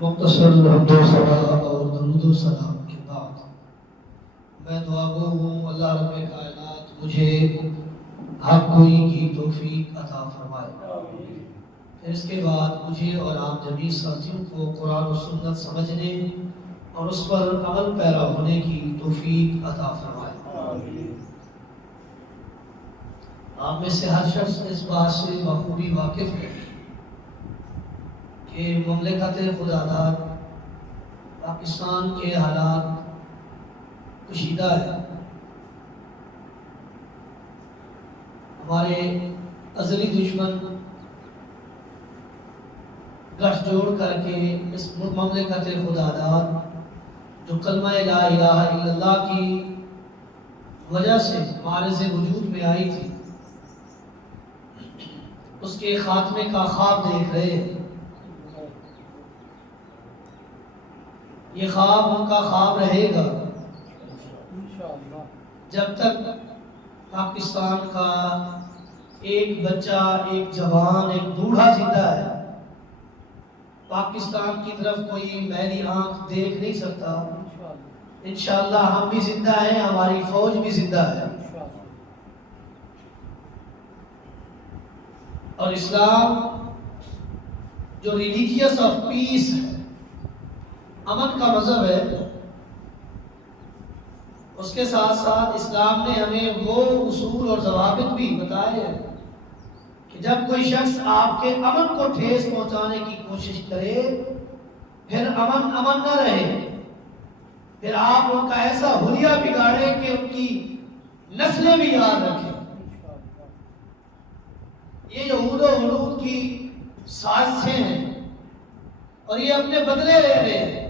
مختصر حمد و ثنا اور درود و سلام کے بعد میں دعا گو ہوں اللہ رب کائنات مجھے حق گوئی کی توفیق عطا فرمائے، پھر اس کے بعد مجھے اور آپ جمیع ساتھیوں کو قرآن و سنت سمجھنے اور اس پر عمل پیرا ہونے کی توفیق عطا فرمائے۔ آپ میں سے ہر شخص اس بات سے بخوبی واقف ہے کہ مملکت خدا داد پاکستان کے حالات کشیدہ ہے۔ ہمارے ازلی دشمن گٹھ جوڑ کر کے اس مملکت خدا داد جو کلمہ لا الہ الا اللہ کی وجہ سے معرض وجود میں آئی تھی، اس کے خاتمے کا خواب دیکھ رہے ہیں۔ یہ خواب ان کا خواب رہے گا جب تک پاکستان کا ایک بچہ، ایک جوان، ایک بوڑھا زندہ ہے۔ پاکستان کی طرف کوئی میلی آنکھ دیکھ نہیں سکتا۔ انشاءاللہ ہم بھی زندہ ہیں، ہماری فوج بھی زندہ ہے، اور اسلام جو ریلیجیس آف پیس ہے، امن کا مذہب ہے، اس کے ساتھ ساتھ اسلام نے ہمیں وہ اصول اور ضوابط بھی بتائے ہیں کہ جب کوئی شخص آپ کے امن کو ٹھیس پہنچانے کی کوشش کرے، پھر امن نہ رہے، پھر آپ ان کا ایسا حلیہ بگاڑے کہ ان کی نسلیں بھی یاد رکھیں۔ یہ یہود و غلود کی سازشیں ہیں اور یہ اپنے بدلے لے رہے ہیں۔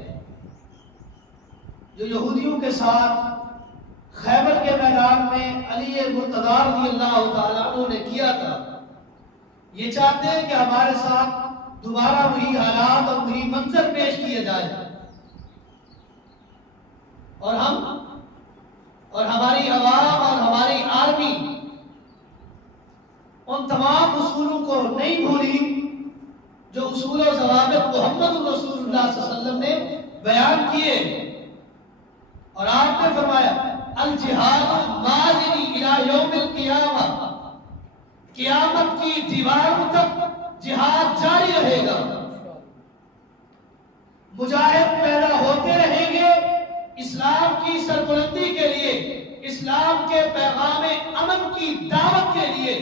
جو یہودیوں کے ساتھ خیبر کے میدان میں علی مرتضیٰ رضی اللہ تعالیٰ عنہ نے کیا تھا، یہ چاہتے ہیں کہ ہمارے ساتھ دوبارہ وہی حالات اور وہی منظر پیش کیے جائے، اور ہم اور ہماری عوام اور ہماری آرمی ان تمام اصولوں کو نہیں بھولی جو اصول و ضوابط محمد رسول اللہ صلی اللہ علیہ وسلم نے بیان کیے، اور آپ نے فرمایا الجہاد ماضی الی یوم القیامہ، قیامت کی دیواروں تک جہاد جاری رہے گا۔ مجاہد پیدا ہوتے رہیں گے اسلام کی سربلندی کے لیے، اسلام کے پیغام امن کی دعوت کے لیے،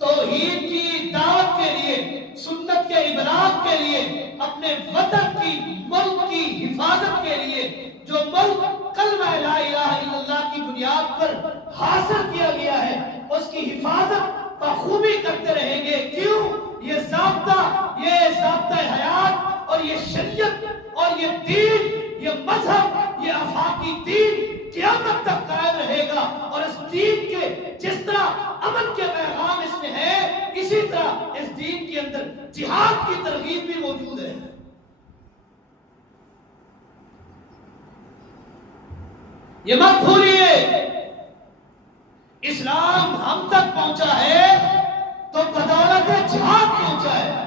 توحید کی دعوت کے لیے، سنت کے ابلاغ کے لیے، اپنے وطن کی، ملک کی حفاظت کے لیے۔ جو ملک کلمہ لا الہ الا اللہ کی بنیاد پر حاصل کیا گیا ہے، اس کی حفاظت بخوبی کرتے رہیں گے۔ کیوں؟ یہ ضابطہ حیات اور یہ شریعت اور یہ دین، یہ مذہب، یہ آفاقی دین قیامت تک قائم رہے گا، اور اس دین کے جس طرح امن کے پیغام اس میں ہے، اسی طرح اس دین کے اندر جہاد کی ترغیب بھی موجود ہے۔ یہ مت بھولیے، اسلام ہم تک پہنچا ہے تو بدولت جہاد پہنچا ہے۔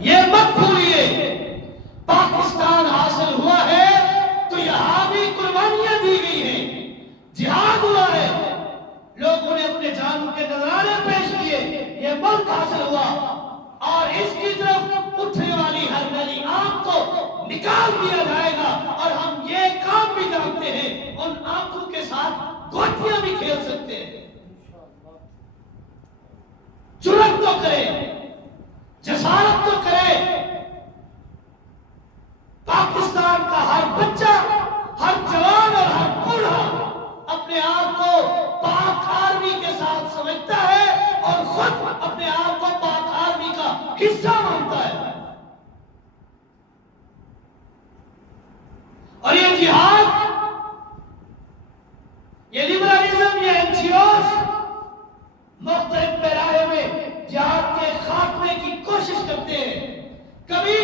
یہ مت بھولیے، پاکستان حاصل ہوا ہے تو یہاں بھی قربانیاں دی گئی ہیں، جہاد ہوا ہے، لوگوں نے اپنے جانوں کے نذرانے پیش کیے، یہ ملک حاصل ہوا، اور اس کی طرف اٹھنے والی ہر میلی آنکھ کو نکال دیا جائے گا۔ اور ہم یہ کام بھی جانتے ہیں، ان آنکھوں کے ساتھ گوٹیاں بھی کھیل سکتے ہیں۔ جرأت تو کرے، جسارت تو کرے، پاکستان کا ہر بچہ، ہر جوان اور ہر بوڑھا اپنے آپ کو پاک آرمی کے ساتھ سمجھتا ہے اور خود اپنے آپ کو پاک آرمی کا حصہ مانتا ہے۔ اور یہ جہاد، یہ لبرلزم، یہ این جی اوز مختلف پیراہے میں جہاد کے خاتمے کی کوشش کرتے ہیں، کبھی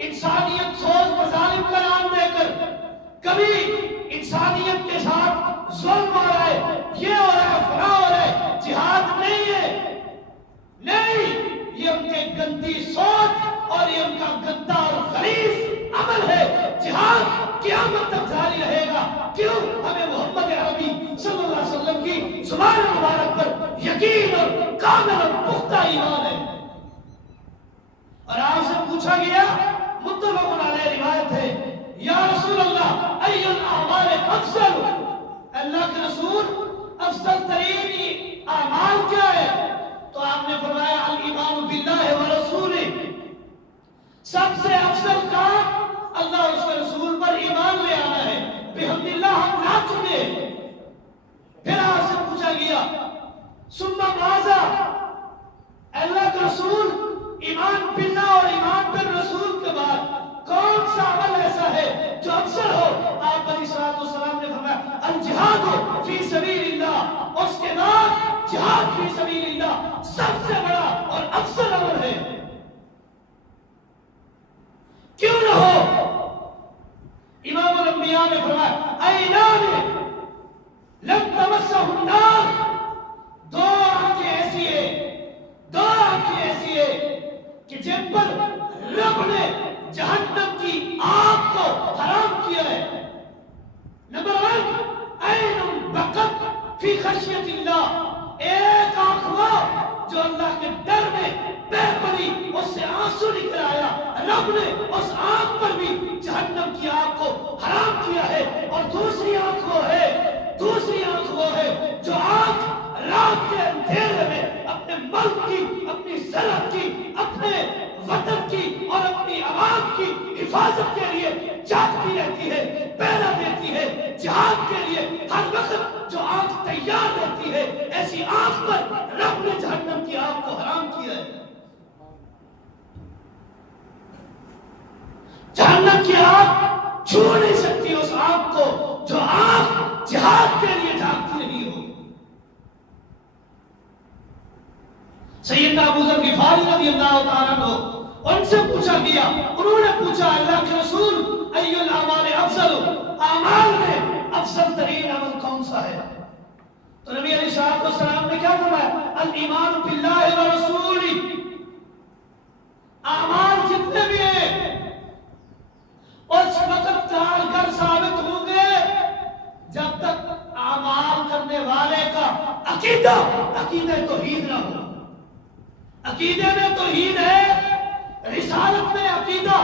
انسانیت سوز مظالم کا نام دے کر، کبھی انسانیت کے ساتھ ظلم ہو رہا ہے، یہ ہو رہا ہے، فلاں ہو رہا ہے۔ جہاد نہیں ہے، نہیں، یہ ان کے گندی سوچ اور یہ ان کا گندا اور غلیظ عمل ہے۔ جہاد قیامت تک جاری رہے گا۔ کیوں؟ ہمیں محمد عربی صلی اللہ علیہ وسلم کی زبان مبارک پر یقین اور کامل اور پختہ ایمان ہے۔ اور آپ سے پوچھا گیا، متفق علیہ روایت ہے، یا رسول اللہ ای الاعمال افضل، اللہ کے رسول افضل ترین اعمال کیا ہے؟ تو آپ نے فرمایا الایمان باللہ ورسولہ، سب سے افضل کام اللہ اور اس کے رسول پر ایمان لے آنا ہے۔ بحمد اللہ ہم لا چکے۔ پھر آپ سے پوچھا گیا ثم ماذا، اللہ کے رسول ایمان باللہ اور ایمان بالرسول کے بعد کون سا عمل ایسا ہے جو افضل ہو؟ آپ علیہ الصلوۃ والسلام نے فرمایا الجہاد فی سبیل اللہ، اس کے بعد جہاد فی سبیل اللہ سب سے بڑا اور افضل عمل ہے۔ کیوں نہ ہو؟ امام الانبیاء نے فرمایا عینان لم تمسہ النار، دو آنکھیں ایسی ہے، دو آنکھیں ایسی ہے کہ جن پر رب نے جہنم کی آگ کو حرام کیا ہے۔ نمبر 1 عین بکت فی خشیت اللہ، ایک آنکھ وہ جو اللہ کے ڈر میں بہہ پڑی، اس سے آنسو نکل آیا، رب نے اس آنکھ پر بھی جہنم کی آگ کو حرام کیا ہے۔ اور دوسری آنکھ وہ ہے جو آنکھ رات کے اندھیرے میں اپنے ملک کی، اپنی سرحد کی، اپنے وطن کی اور اپنی عوام کی حفاظت کے لیے جاگتی رہتی ہے، پہرا دیتی ہے، جہاد کے لیے ہر وقت جو آنکھ تیار رہتی ہے، ایسی آنکھ پر رب نے جہنم کی آگ کو حرام کیا ہے۔ جہنم کی آگ چھو نہیں سکتی اس آنکھ کو جو آنکھ جہاد کے لیے جاگتی رہی ہو۔ سیدنا ابو ذر غفاری رضی اللہ تعالیٰ عنہ، ان سے پوچھا گیا، انہوں نے پوچھا اللہ کے رسول ای الاعمال افضل، اعمال میں افضل ترین عمل کون سا ہے؟ تو نبی علیہ الصلوۃ والسلام نے کیا فرمایا؟ الایمان باللہ ورسولہ، اعمال جتنے بھی ہیں اس وقت کارگر ثابت ہوں گے جب تک اعمال کرنے والے کا عقیدہ توحید نہ ہو۔ عقیدے میں توحید ہے، رسالت میں عقیدہ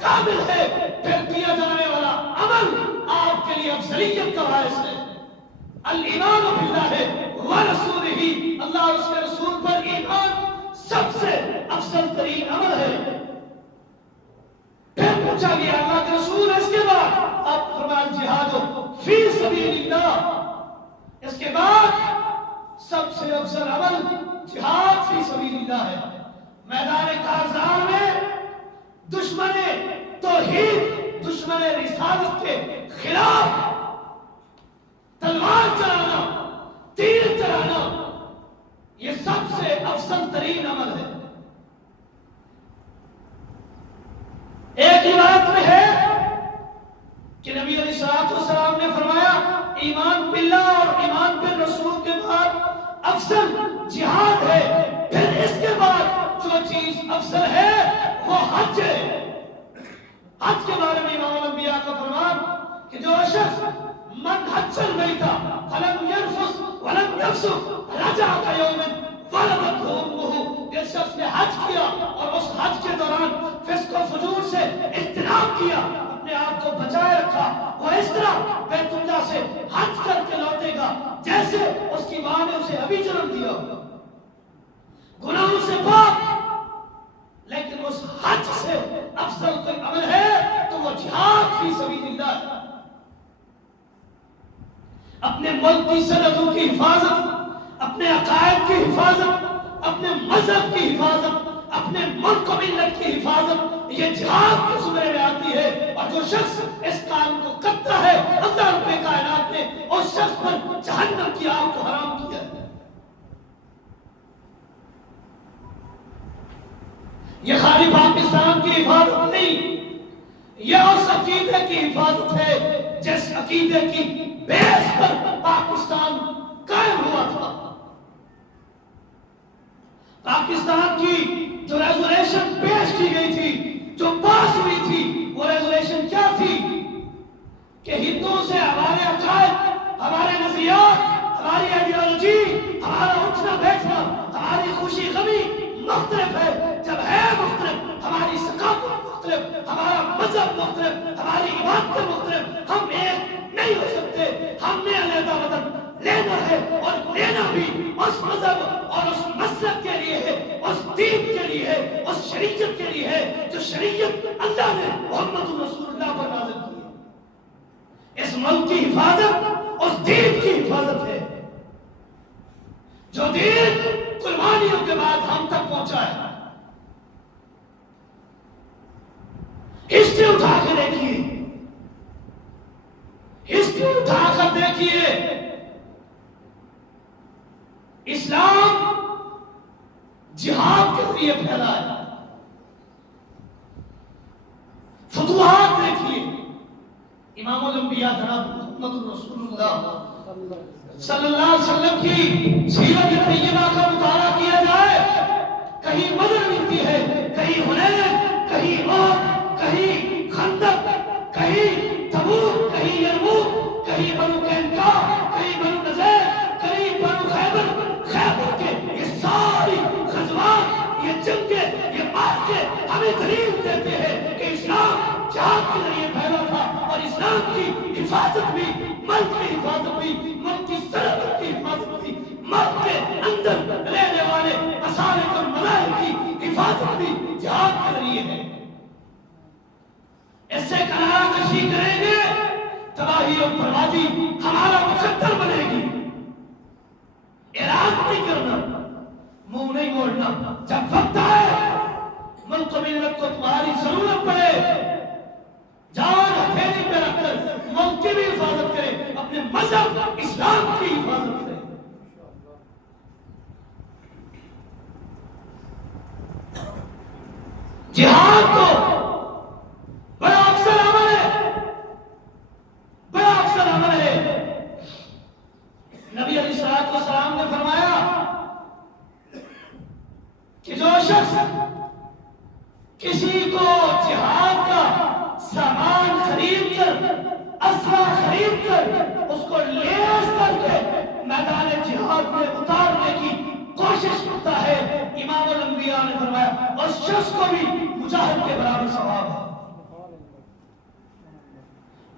کامل ہے، پھر کیا جانے والا عمل آپ کے لیے افضلیت کا باعث ہے۔ الایمان باللہ ورسولہ، اللہ اور اس کے رسول پر ایمان سب سے افضل ترین عمل ہے۔ پھر پوچھا گیا اللہ کے رسول اس کے بعد، آپ فرمایا جہاد فی سبیل اللہ، اس کے بعد سب سے افضل عمل جہاد فی سبیل اللہ ہے۔ میدان کارزار میں دشمن توحید، دشمن رسالت کے خلاف تلوار چلانا، تیر چلانا، یہ سب سے افضل ترین عمل ہے۔ ایک روایت میں ہے کہ نبی علیہ الصلوۃ والسلام نے فرمایا ایمان باللہ اور ایمان بالرسول کے بعد افضل جہاد ہے، پھر اس کے بعد جو چیز افضل ہے وہ حج ہے۔ حج کے بارے میں امام الانبیاء کا فرمان کہ جو شخص من حج البیت فلم یرفث ولم یفسق رجع کیوم ولدتہ امہ، جس شخص نے حج کیا اور اس حج کے دوران فسق و فجور سے اجتناب کیا، اپنے آپ کو بچائے رکھا، وہ اس طرح بیت اللہ سے حج کر کے لوٹے گا جیسے اس کی ماں نے اسے ابھی جنم دیا ہوگا، گناہوں سے پاک۔ لیکن اس حج سے افضل کوئی عمل ہے تو وہ جہاد فی سبیل اللہ ہے۔ اپنے ملک کی سرحدوں کی حفاظت، اپنے عقائد کی حفاظت، اپنے مذہب کی حفاظت، اپنے ملک و ملت کی حفاظت، یہ جہاد کے زمرے میں آتی ہے۔ اور جو شخص اس کام کو کرتا ہے، اللہ رب کائنات نے اس شخص پر جہنم کی آگ کو حرام کیا ہے۔ یہ خالی پاکستان کی حفاظت نہیں، یہ اس عقیدے کی حفاظت ہے جس عقیدے کی بیس پر پاکستان قائم ہوا تھا۔ پاکستان کی ہندوؤں سے ہمارے عقائد، ہمارے نظریات، ہماری آئیڈیالوجی، ہمارا اٹھنا بیٹھنا، ہماری خوشی غمی مختلف ہے. جب ہے مختلف، ہماری ثقافت مختلف، ہمارا مذہب مختلف، ہماری عبادتیں مختلف، ہم ایک نہیں ہو سکتے. ہم نے علیحدہ وطن لینا ہے، اور لینا بھی اس مذہب اور اس مسلک کے لیے ہے، اس دین کے لیے ہے، اس شریعت کے لیے ہے جو شریعت اللہ نے محمد رسول اللہ پر نازل کی ہے. اس ملک کی حفاظت اس دین کی حفاظت ہے جو دین قربانیوں کے بعد ہم تک پہنچا ہے. ہسٹری اٹھا کے دیکھیے، ہسٹری اٹھا کر دیکھیے، اسلام جہاد کے ذریعے پھیلا ہے. فتوحات دیکھیے، امام الانبیاء جناب محمد رسول اللہ صلی اللہ علیہ وسلم کی سیرت طیبہ کا مطالعہ کیا جائے، کہیں بدر ملتی ہے، کہیں حنین، کہیں احد، کہیں خندق، کہیں تبوک، کہیں یرموک، کہیں بنو قینقاع، کہیں بنو نذیر، کہیں بنو خیبر کے یہ ساری غزوات، یہ جنگیں، یہ معرکے ہمیں دلیل دیتے ہیں کہ اسلام جہاد کے ذریعے پھیلا تھا، اور اسلام کی حفاظت بھی، ملک کی حفاظت بھی، ملک کی سرحد کی حفاظت بھی، ملک کے اندر رہنے والے مسالک اور مذاہب کی حفاظت بھی جہاد کے ذریعے ہے. اس سے کنارہ کشی کریں گے، تباہی اور بربادی ہمارا مقدر بنے گی. اعراض نہیں کرنا، منہ نہیں موڑنا. جب وقت آئے ملک و ملت کو تمہاری ضرورت پڑے، جان ہتھیلی پہ رکھ کر ملک کی بھی حفاظت کرے، اپنے مذہب اسلام کی حفاظت کرے. جہاد تو بڑا افضل عمل ہے، بڑا افضل عمل ہے. نبی علیہ السلام نے فرمایا کہ جو شخص کسی کو جہاد کا سامان خرید کر، اسلحہ خرید کر، اس کو لیس کر کے میدان جہاد میں اتارنے کی کوشش کرتا ہے، امام الانبیاء نے فرمایا اس شخص کو بھی مجاہد کے برابر ثواب ہے.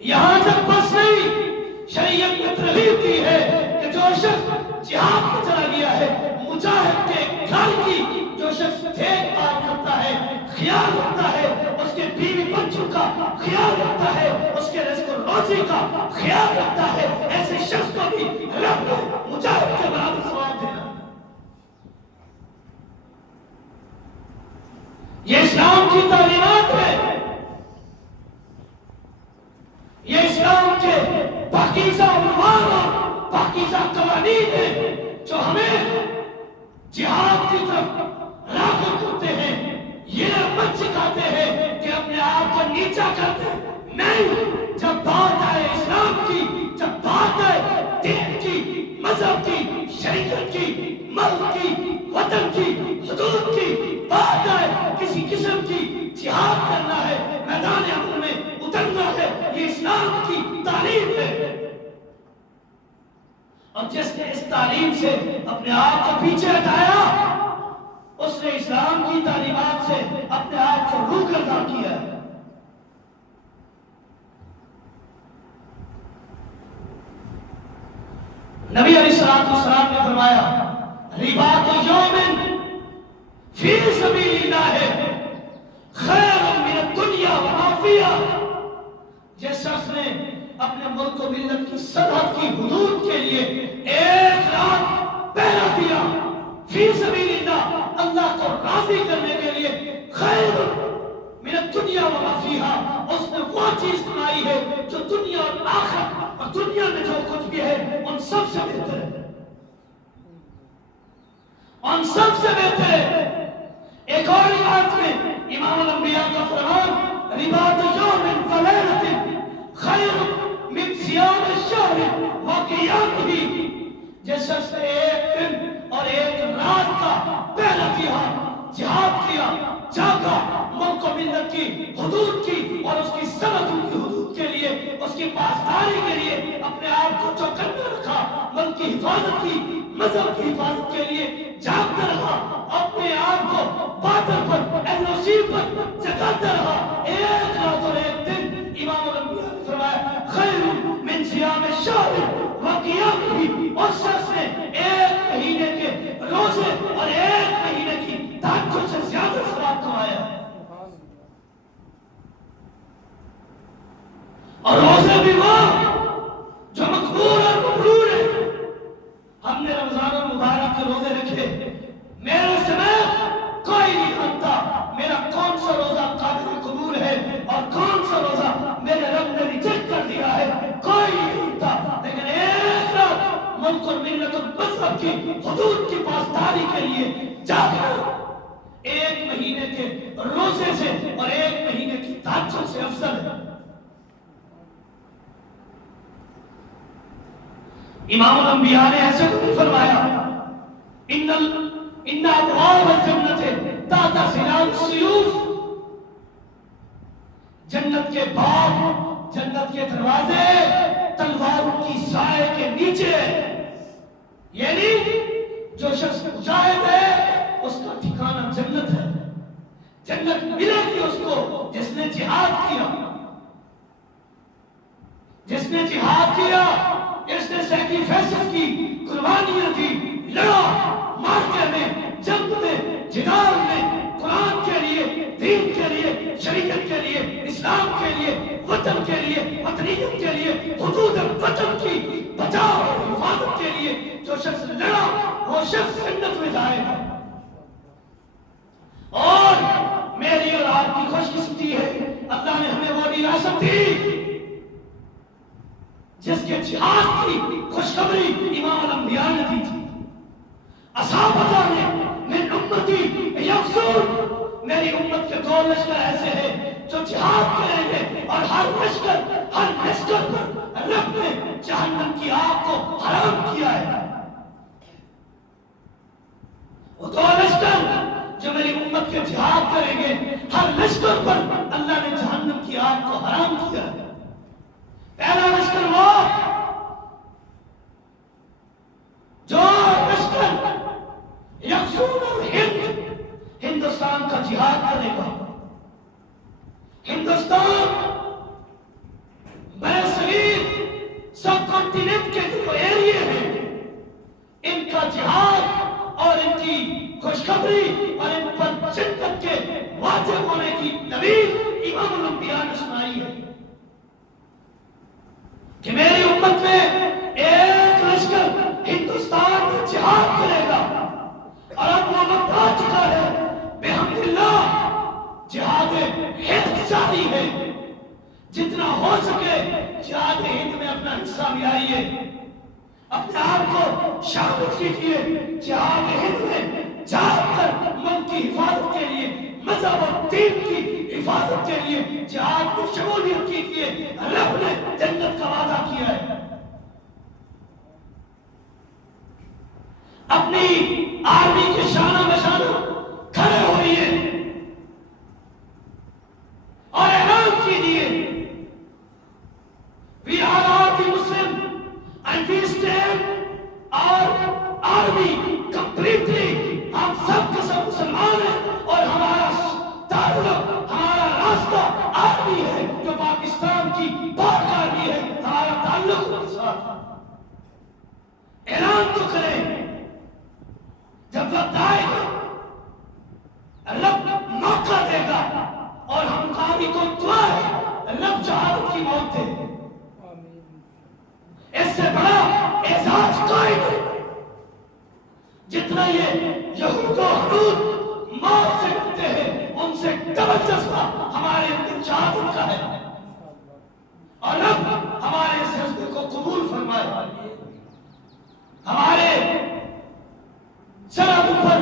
یہاں تک بس نہیں، شریعت نے ترغیب دی ہے کہ جو شخص جہاد میں چلا گیا ہے، مجاہد کے گھر کی جو شخص دیکھ بھال کرتا ہے، خیال رکھتا ہے، اس کے بیوی بچوں کا خیال رکھتا ہے، اس کے رزق و روزی کا خیال رکھتا ہے، ایسے شخص کو بھی رب نے مجاہد کے برابر ثواب دینا. یہ اسلام کی تعلیمات ہے، یہ اسلام کے پاکیزہ عنوان اور پاکیزہ قوانین ہیں جو ہمیں جہاد کی طرف راغب کرتے ہیں. یہ مت سکھاتے ہیں کہ اپنے آپ کو نیچا کرتے نہیں. جب بات آئے اسلام کی، جب بات آئے دین کی، مذہب کی، شریعت کی، ملک کی، وطن کی، حدود کی بات آئے، کسی قسم کی جہاد کرنا ہے، میدان عمل میں اترنا ہے، یہ اسلام کی تعلیم ہے. اور جس نے اس تعلیم سے اپنے آپ کو پیچھے ہٹایا، اس نے اسلام کی تعلیمات سے اپنے آپ کو روگردان کیا. نبی علیہ السلام نے فرمایا رباط یوم فی سبیل اللہ خیر من الدنیا وما فیہا. جس شخص نے اپنے ملک و ملت کی سرحد کی حدود کے لیے ایک رات پہرا دیا فی سبیل اللہ، اللہ کو راضی کرنے کے لیے، خیر من الدنیا وما فیہا، اس نے وہ چیز کمائی ہے جو دنیا اور آخرت اور دنیا میں جو کچھ بھی ہے ان سب سے بہتر ہے، ان سب سے بہتر ہے. ایک اور روایت میں امام الانبیاء کا فرمان رباط یوم ولیلۃ خیر من صیام الشہر وقیامہ. جس شخص نے ایک دن اور ایک رات کا پہرا دیا، جہاد کیا، جاگا، ملک و ملت کی حدود کی اور اس کی سرحدوں کی حدود کے کے لیے، اس کی پاسداری کے لیے اپنے آپ کو چوکنا رکھا، ملک کی حفاظت کی، مذہب کی حفاظت کے لیے جاگتا رہا، اپنے آپ کو باطل پر، LOC پر جگاتا رہا. ایک رات اور ایک دن امام الانبیاء نے فرمایا خیر من صیام الشہر و قیامہ، اس شخص نے ایک مہینے کے روزے اور ایک مہینے کی تہجد سے زیادہ ثواب کمایا ہے. اور روزے بھی وہ جو مقبول اور مبرور ہے. ہم نے رمضان المبارک کے روزے رکھے، میرے سمیت کوئی نہیں جانتا میرا کون سا روزہ قابل قبول ہے اور کون سا روزہ میرے رب نے ریجیکٹ کر دیا ہے، کوئی نہیں جانتا. لیکن ایک رات ملک اور ملت اور مذہب کی حدود کی پاسداری کے لیے جاگنا، ایک مہینے کے روزے سے اور ایک مہینے کی تہجد سے افضل ہے. امام الانبیاء نے ایسے کو فرمایا ان ابواب الجنت تحت ظلال السیوف، جنت کے باب، جنت کے دروازے تلواروں کی سائے کے نیچے. یعنی جو شخص مجاہد ہے اس کا ٹھکانہ جنت ہے. جنت ملے گی اس کو جس نے جہاد کیا، جس نے جہاد کیا، اس نے سیکریفائسز کی، قربانیاں دی، لڑا معرکے میں، جنگ میں، جدال میں، قرآن کے لیے، دین کے لیے، شریعت کے لیے، اسلام کے لیے، وطن کے لیے، وطنیت کے لیے، حدود وطن کی بچاؤ اور حفاظت کے لیے جو شخص لڑا وہ شخص جنت میں جائے گا. اور میری اور آپ کی خوش قسمتی ہے اللہ نے ہمیں وہ ریاست دی جس کے جہاد کی خوشخبری امام الانبیاء نے دی تھی. اصحابہ نے من امتی یغزون، میری امت کے دو لشکر ایسے ہیں جو جہاد کریں گے اور ہر لشکر پر رب نے جہنم کی آگ کو حرام کیا ہے. وہ دو لشکر جو میری امت کے جہاد کریں گے، ہر لشکر پر اللہ نے جہنم کی آگ کو حرام کیا ہے. پہلا لشکر وہ جو لشکر یغزون الہند، ہندوستان کا جہاد کرے گا. ہندوستان برصغیر سب کانٹیننٹ کے جو ایریے ہیں ان کا جہاد اور ان کی خوشخبری اور ان پر جنت کے واجب ہونے کی دلیل امام الانبیاء نے سنائی ہے کہ میری امت میں ایک لشکر ہندوستان میں جہاد کرے گا. اور اب وہ وقت آ چکا ہے بحمد اللہ جہاد ہند جاری ہے. جتنا ہو سکے جہاد ہند میں اپنا حصہ بھی آئیے، اپنے آپ کو شامل کیجیے. جہاد ہند میں جا کر ملک کی حفاظت کے لیے، مذہب اور دین کی حفاظت کے لیے جہاد میں شمولیت کیجیے. رب نے جنت کا وعدہ کیا ہے. اپنی آرمی کے شانہ بشانہ کھڑے ہوئیے اور اعلان کیجیے we are all the Muslim and we stand our army completely. ہم سب کے سب مسلمان ہیں اور ہمارا تعلق، ہمارا راستہ آرمی ہے جو پاکستان کی پاک آرمی ہے. ہمارا تعلق ان کے ساتھ. اعلان تو کریں. جب وقت آئے گا رب موقع دے گا اور ہم قاری کو دعا ہے رب شہادت کی موت دے. اس سے بڑا اعزاز کوئی نہیں. جتنا یہ یہود و حنود موت سے ڈرتے ہیں ان سے ڈبل جذبہ ہمارے اندر شہادت کا ہے. اور رب ہمارے اس جذبے کو قبول فرمائے. ہمارے سرحد پر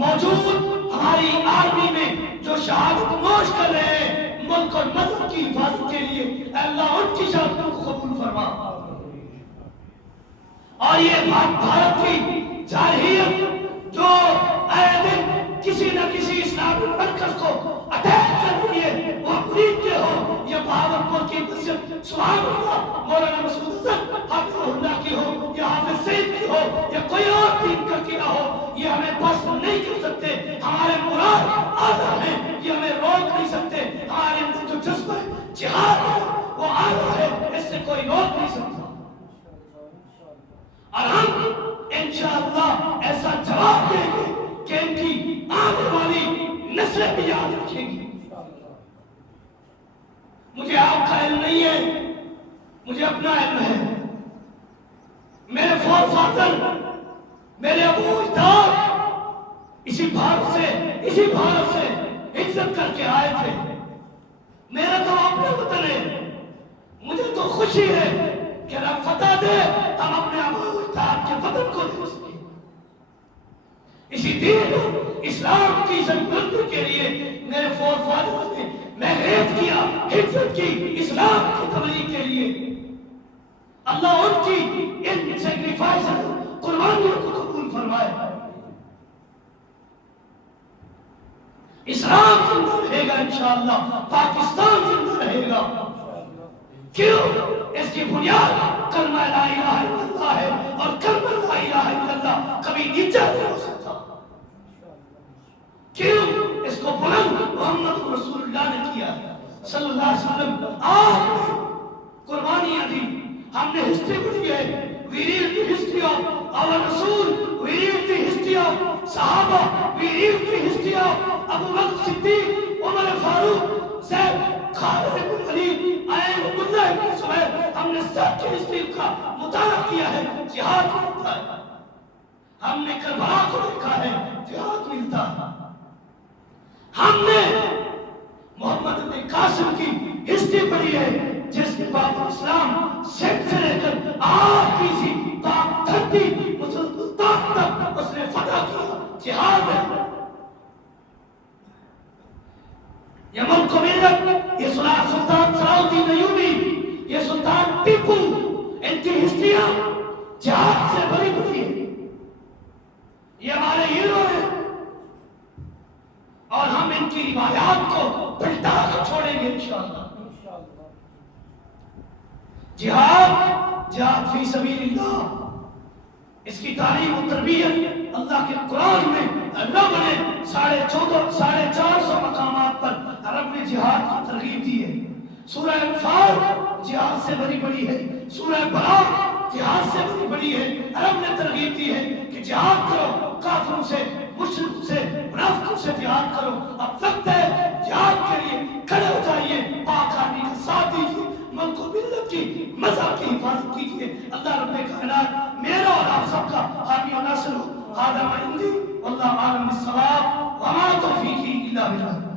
موجود ہماری آرمی میں جو شہادت نوش کر رہے ہیں ملک اور مذہب کی حفاظت کے لیے، اللہ ان کی شہادتوں کو قبول فرما. اور یہ بھارت کی جارحیت جو اے دن کسی نہ کسی اسلامی مرکز کو اٹیک کر رہی ہے، وہ امریکہ ہو یا بھاگلپور کے کی مسجد سبحان اللہ مولانا مسعود حسن حافظ اللہ کی ہو یا حافظ سعید کی ہو یا کوئی اور دین کا قلعہ ہو، یہ ہمیں بس نہیں کر سکتے. ہمارے مراد آدھا ہے، یہ ہمیں روک نہیں سکتے. ہمارے اندر جو جذبہ جہاد ہے وہ آدھا ہے، اس سے کوئی روک نہیں سکتا. اور ہم انشاءاللہ ایسا جواب دیں گے کہ ان کی آنے والی نسلیں بھی یاد رکھیں گی. مجھے آپ کا علم نہیں ہے، مجھے اپنا علم ہے. میرے فور فادر، میرے ابو اجداد اسی بھارت سے ہجرت کر کے آئے تھے. میرا تو اپنا وطن ہے، مجھے تو خوشی ہے کہ رب فتح دے ہم اپنے ابو اجداد کے وطن کو دے سکیں. اسی دین اسلام کی سربلندی کے لیے میرے فور فادر نے محنت کیا، ہجرت کی اسلام کی تبلیغ کے لیے. اللہ ان کی ان سیکریفائس قربانیوں کو قبول فرمائے. اسلام زندہ رہے گا انشاءاللہ، پاکستان زندہ رہے گا. کیوں؟ اس کی بنیاد کلمہ لا الہ الا اللہ ہے، اور کلمہ لا الہ الا اللہ کبھی نیچا نہیں ہو سکتا. کیوں؟ اس کو بلند محمد رسول اللہ نے کیا صلی اللہ علیہ وسلم. آپ نے قربانیاں دی، ہم نے ہسٹری پڑھی ہے. We read the history of our Rasul, we read the history of Sahaba, we read the history of Abu Bakr Siddiq, Umar Farooq, Zaid, Khalid ibn Walid, Ayn Abdullah ibn Zubayr. ہم نے سب کی history کا مطالعہ کیا ہے. جہاد ملتا ہے. ہم نے کربلا کو دیکھا ہے، جہاد ملتا ہے. ہم نے محمد بن قاسم کی ہسٹری پڑھی ہے، جس نے باب اسلام سیٹ سے لے کر آج کی سی دھرتی ملتان تک اس نے فتح کیا. جہاد ہے. یمن کو ملت، یہ سلطان صلاح الدین ایوبی، یہ سلطان ٹیپو، ان کی ہسٹریاں جہاد سے بھری پڑی ہے. یہ ہمارے ہیرو ہیں، اور ہم ان کی روایات کو پلٹا کر چھوڑیں گے انشاءاللہ. جہاد فی سبیل اللہ، اس کی تعلیم و تربیت اللہ کے قرآن میں رب نے 450 مقامات پر رب نے جہاد کی ترغیب دی ہے. سورہ انفال جہاد سے بھری پڑی ہے، سورہ براء جہاد سے بھری پڑی ہے. رب نے ترغیب دی ہے کہ جہاد کرو، کافروں سے، مشرکوں سے، منافقوں سے جہاد کرو. اب وقت ہے جہاد کے لیے کھڑے ہو جائیے، پاک آرمی کا ساتھ دیجیے، ملک و ملت کی مذہب کی حفاظت کیجیے. اللہ رب کائنات میرا اور آپ سب کا حامی و ناصر ہو. هذا ما عندي والله اعلم بالصواب وما توفيقي الا بالله.